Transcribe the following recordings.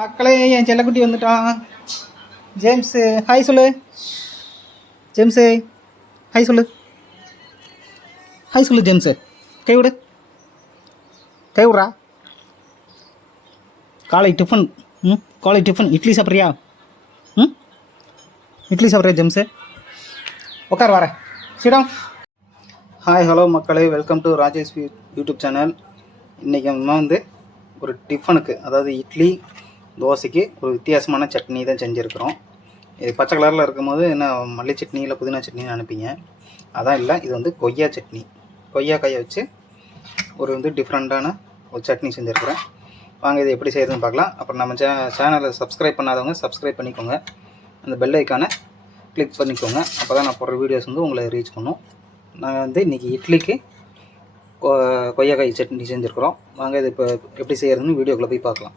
மக்களே, என் செல்லக்குட்டி வந்துட்டான். ஜேம்ஸு ஹாய் சொல்லு. ஜேம்ஸு ஹாய் சொல்லு. ஹாய் சொல்லு ஜேம்ஸு. கை விடு, கை விட்றா. காலை டிஃபன். காலை டிஃபன் இட்லி சாப்பிட்றியா? இட்லி சாப்பிட்றியா ஜேம்ஸு? உட்கார் வரேன். சிடம். ஹாய் ஹலோ மக்களே, welcome to Rajesh YouTube channel. இன்றைக்கி நம்ம வந்து ஒரு டிஃபனுக்கு, அதாவது இட்லி தோசைக்கு ஒரு வித்தியாசமான சட்னி தான் செஞ்சுருக்குறோம். இது பச்சை கலரில் இருக்கும்போது என்ன மல்லி சட்னி இல்லை புதினா சட்னின்னு அனுப்பிங்க. அதான் இல்லை, இது வந்து கொய்யா சட்னி. கொய்யாக்காயை வச்சு ஒரு வந்து டிஃப்ரெண்ட்டான ஒரு சட்னி செஞ்சுருக்குறேன். வாங்க இது எப்படி செய்கிறதுன்னு பார்க்கலாம். அப்புறம் நம்ம சேனலை சப்ஸ்கிரைப் பண்ணாதவங்க சப்ஸ்கிரைப் பண்ணிக்கோங்க. அந்த பெல் ஐக்கானை கிளிக் பண்ணிக்கோங்க. அப்போ தான் நான் போடுற வீடியோஸ் வந்து உங்களை ரீச் பண்ணும். நாங்கள் வந்து இன்றைக்கி இட்லிக்கு கொய்யாக்காய் சட்னி செஞ்சுருக்குறோம். வாங்க இது இப்போ எப்படி செய்கிறதுன்னு வீடியோக்குள்ளே போய் பார்க்கலாம்.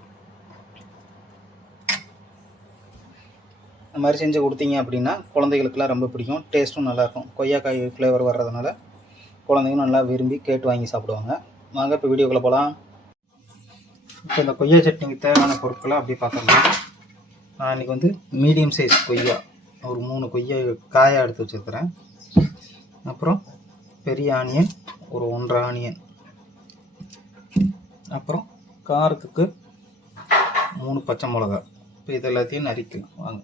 இந்த மாதிரி செஞ்சு கொடுத்தீங்க அப்படின்னா குழந்தைகளுக்கெல்லாம் ரொம்ப பிடிக்கும். டேஸ்ட்டும் நல்லாயிருக்கும். கொய்யாக்காய் ஃப்ளேவர் வர்றதுனால குழந்தைங்க நல்லா விரும்பி கேட்டு வாங்கி சாப்பிடுவாங்க. வாங்க இப்போ வீடியோக்குள்ளே போகலாம். இப்போ இந்த கொய்யா சட்னிக்கு தேவையான பொருட்களை அப்படி பார்த்துக்கலாம். நான் இன்றைக்கி வந்து மீடியம் சைஸ் கொய்யா ஒரு 3 கொய்யா காயாக எடுத்து வச்சுருக்கிறேன். அப்புறம் பெரிய ஆனியன் ஒரு 1.5 ஆனியன், அப்புறம் காரத்துக்கு 3 பச்சை மிளகா. இப்போ இது எல்லாத்தையும் நறுக்கலாம். வாங்க.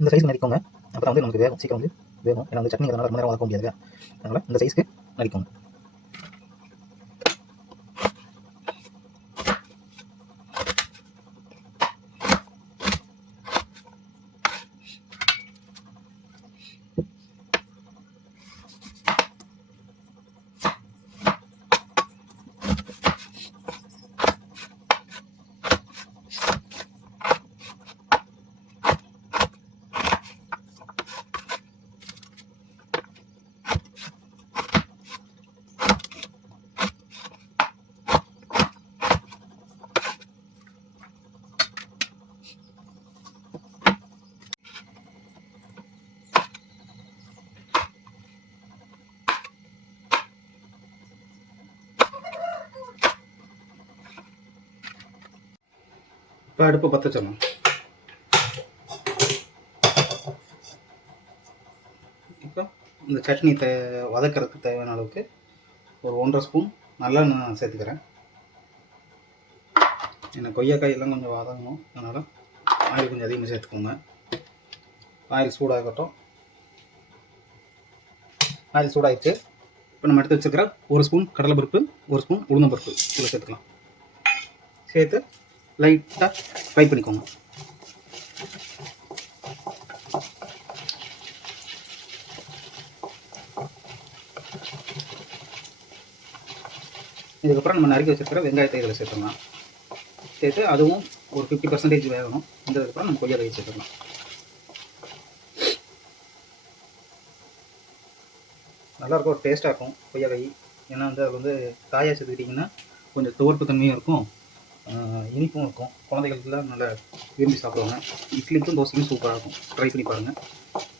இந்த சைஸ்க்கு நறுக்கோங்க. அப்புறம் வந்து நமக்கு வேகும், சீக்கிரம் வந்து வேகும். ஏன்னா வந்து சட்னி ரொம்ப நேரம் வதக்க முடியாது. அதனால் இந்த சைஸ்க்கு நறுக்கோங்க. இப்போ அடுப்பு பற்ற வச்சிடலாம். இப்போ இந்த சட்னி வதக்கிறதுக்கு தேவையான அளவுக்கு ஒரு 1.5 ஸ்பூன் நல்லெண்ணெய் சேர்த்துக்கிறேன். ஏன்னா கொய்யாக்காயெல்லாம் கொஞ்சம் வதங்கணும், அதனால் ஆயில் கொஞ்சம் அதிகமாக சேர்த்துக்கோங்க. ஆயில் சூடாகட்டும். ஆயில் சூடாகிடுச்சு. இப்போ நம்ம எடுத்து வச்சுக்கிற 1 ஸ்பூன் கடலைப்பருப்பு, 1 ஸ்பூன் உளுந்தம்பருப்பு இதில் சேர்த்துக்கலாம். சேர்த்து லைட்டாக ஃப்ரை பண்ணிக்கோங்க. இதுக்கப்புறம் நம்ம நறுக்கி வச்சுருக்கிற வெங்காயத்தை இதில் சேர்த்துக்கலாம். சேர்த்து அதுவும் ஒரு 50% வேகணும். இதுக்கப்புறம் நம்ம கொய்யாக்காய் சேர்த்துக்கலாம். நல்லாயிருக்கும், ஒரு டேஸ்ட்டாக இருக்கும் கொய்யாக்காய். ஏன்னா வந்து அது வந்து காயாக சேர்த்துக்கிட்டிங்கன்னா கொஞ்சம் துவர்ப்பு தன்மையும் இருக்கும். இனிப்பும் இருக்கும். குழந்தைகளுக்குலாம் நல்லா விரும்பி சாப்பிடுவாங்க. இட்லிக்கும் தோசைக்கும் சூப்பராக இருக்கும். ட்ரை பண்ணி பாருங்கள்.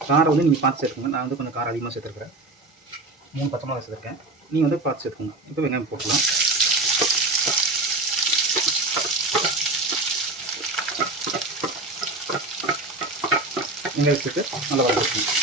காரம் வந்து நீங்கள் பார்த்து சேர்த்துக்கோங்க. நான் வந்து கொஞ்சம் காரம் அதிகமாக சேர்த்துருக்கிறேன். 3 பச்சை மிளகாய் சேர்த்துருக்கேன். நீங்கள் வந்து பார்த்து சேர்த்துக்கோங்க. இப்போ வெங்காயம் போட்டுக்கலாம். வெங்காயம் சேர்த்து நல்லா வதக்கிக்கணும்.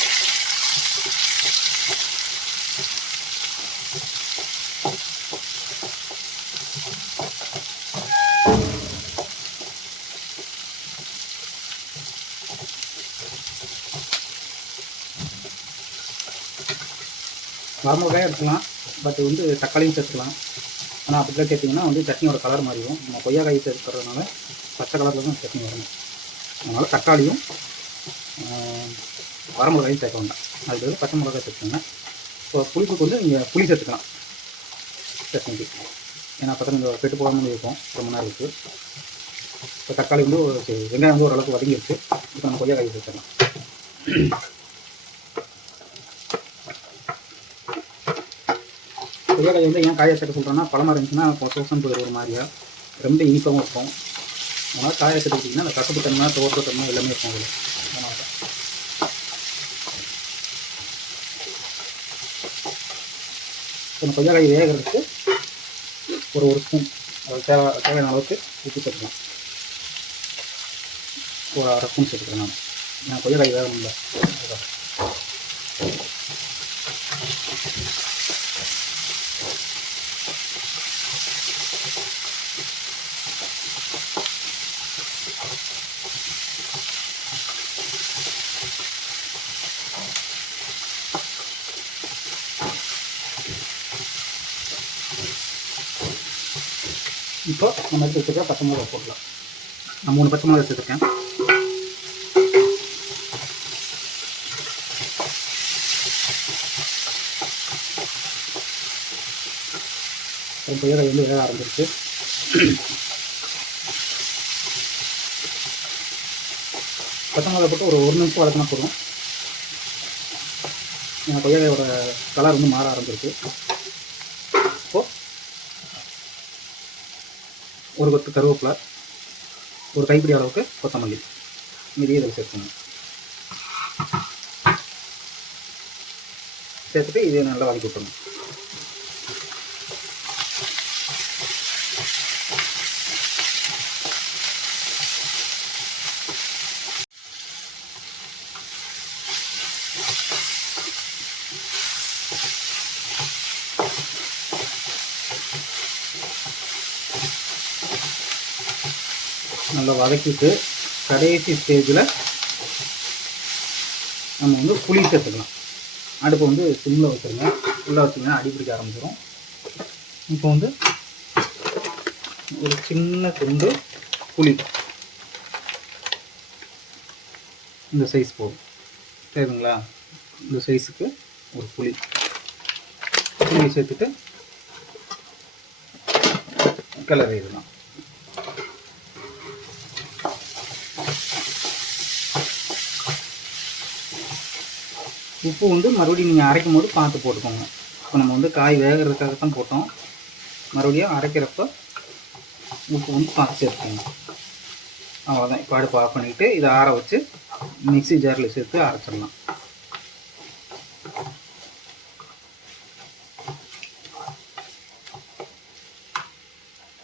வரமிளகாயும் எடுத்துக்கலாம், பட் வந்து தக்காளியும் சேர்த்துக்கலாம். ஆனால் அப்படிலாம் சேர்த்திங்கன்னா வந்து சட்னியோட கலர் மாறிடும். நம்ம கொய்யாக்காய் சேர்த்துக்கிறதுனால பச்சை கலரில் தான் சட்னி வரணும். அதனால் தக்காளியும் வரமிளகாயும் சேர்க்க வேண்டாம். அதுக்கு வந்து பச்சை மிளகாய் சேர்த்துக்கோங்க. இப்போ புளிப்புக்கு வந்து நீங்கள் புளி சேர்த்துக்கலாம் சட்னிக்கு. ஏன்னா அப்போ தான் நீங்கள் கெட்டு போகாமல் இருக்கும் ரொம்ப நேரம் இருக்குது. இப்போ தக்காளி வந்து வெங்காயம் வந்து ஓரளவுக்கு வதங்கிடுச்சு. இப்போ நம்ம கொய்யாக்காய் சேர்த்துக்கலாம். கொய்யாக்காய் வந்து ஏன் காயை சேர்க்க சொல்கிறேன்னா, பழமாக இருந்துச்சுன்னா சோசம் போயிடும் ஒரு மாதிரியா, ரொம்ப இனிப்பாகவும் இருக்கும். அதனால் காயை சேர்த்துக்கிட்டிங்கன்னா அந்த கசப்பு தன்மை, துவர்ப்பு தன்மை எல்லாமே இருக்கும் அதில். அதனால் தான் இப்போ இந்த கொய்யாக்காய் வேகிறதுக்கு ஒரு ஸ்பூன் தேவையான அளவுக்கு உப்பு சேர்த்துக்கலாம். ஒரு 1/2 ஸ்பூன் சேர்த்துக்கிறேன். நான் கொய்யாக்காய் வேகணும் இல்லை. இப்போ நம்ம எடுத்து வச்சுருக்க பச்சை மிளகாய் போடலாம். நான் 3 பச்சை மிளகாய் எடுத்துருக்கேன். கொய்யாக்காய் வந்து வேக ஆரம்பிச்சிருச்சு. பச்சை மிளகாய் போட்டு ஒரு 1 நிமிஷம் வதக்கினா போதும். கொய்யாக்காயோட கலர் வந்து மாற ஆரம்பிச்சிருக்கு. இப்போது ஒரு கொத்து கருவேப்பிலை, ஒரு கைப்பிடி அளவுக்கு கொத்தமல்லி, மீதியை இதில் சேர்த்துக்கணும். சேர்த்துட்டு இதை நல்லா வதக்கி விட்டுணும். நல்லா வதக்கிட்டு கடைசி ஸ்டேஜில் நம்ம வந்து புளி சேர்த்துக்கலாம். அடுப்பை வந்து சிம்மில் வச்சுருங்க. ஃபுல்லாக வச்சிங்கன்னா அடி பிடிக்க ஆரம்பிச்சிடும். இப்போ வந்து ஒரு சின்ன துண்டு புளி, இந்த சைஸ் போதும். சரிங்களா? இந்த சைஸுக்கு ஒரு புளி சேர்த்துட்டு கிளறிடலாம். உப்பு வந்து மறுபடியும் நீங்கள் அரைக்கும் போது பார்த்து போட்டுக்கோங்க. இப்போ நம்ம வந்து காய் வேகிறதுக்காகத்தான் போட்டோம். மறுபடியும் அரைக்கிறப்ப உப்பு வந்து பார்த்து சேர்த்துக்கோங்க. அவ்வளோதான். இப்போ அடுப்பு ஆஃப் பண்ணிவிட்டு இதை ஆற வச்சு மிக்ஸி ஜாரில் சேர்த்து அரைச்சிடலாம்.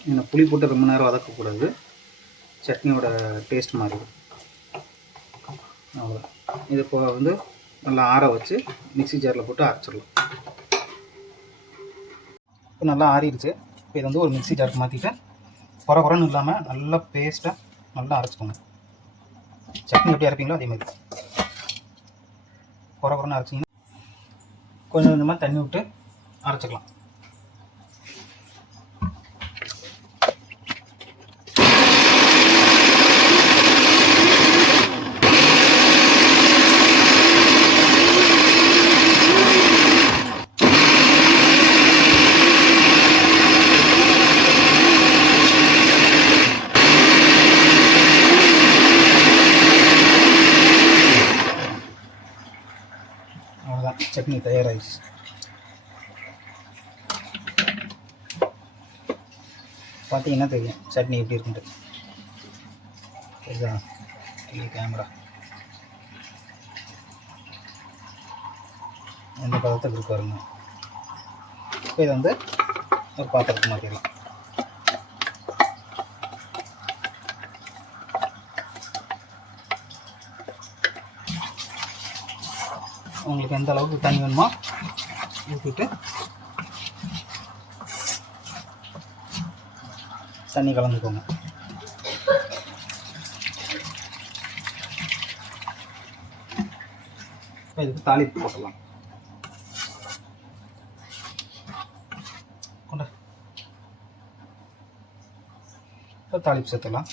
ஏன்னா புளி போட்டு ரொம்ப நேரம் வதக்கக்கூடாது, சட்னியோட டேஸ்ட் மாறிடும். அவ்வளோதான். இது இப்போ வந்து நல்லா ஆற வச்சு மிக்ஸி ஜாரில் போட்டு அரைச்சிடலாம். இப்போ நல்லா ஆறிடுச்சு. இப்போ இதை வந்து ஒரு மிக்ஸி ஜாருக்கு மாற்றிட்டு குறைன்னு இல்லாமல் நல்லா பேஸ்ட்டாக நல்லா அரைச்சிக்கோங்க. சட்னி எப்படி அரைப்பீங்களோ அதே மாதிரி குறைன்னு அரைச்சிங்கன்னா கொஞ்சம் கொஞ்சமாக தண்ணி விட்டு அரைச்சிக்கலாம். அவ்வளோதான், சட்னி தயாராகிடுச்சு. பார்த்தீங்கன்னா தெரியும் சட்னி எப்படி இருக்குன்ட்டு. சரிதா? கேமரா எந்த பதத்துக்கு இருக்கு பாருங்க. இப்போ இதை வந்து ஒரு பாத்திரத்துக்கு மாற்றிடலாம். உங்களுக்கு எந்த அளவுக்கு தண்ணி வேணுமோ ஊற்றிட்டு தண்ணி கலந்துக்கோங்க. இப்போ இதுக்கு தாளிப்பு போட்டலாம். இப்போ தாளிப்பு சேர்த்துலாம்.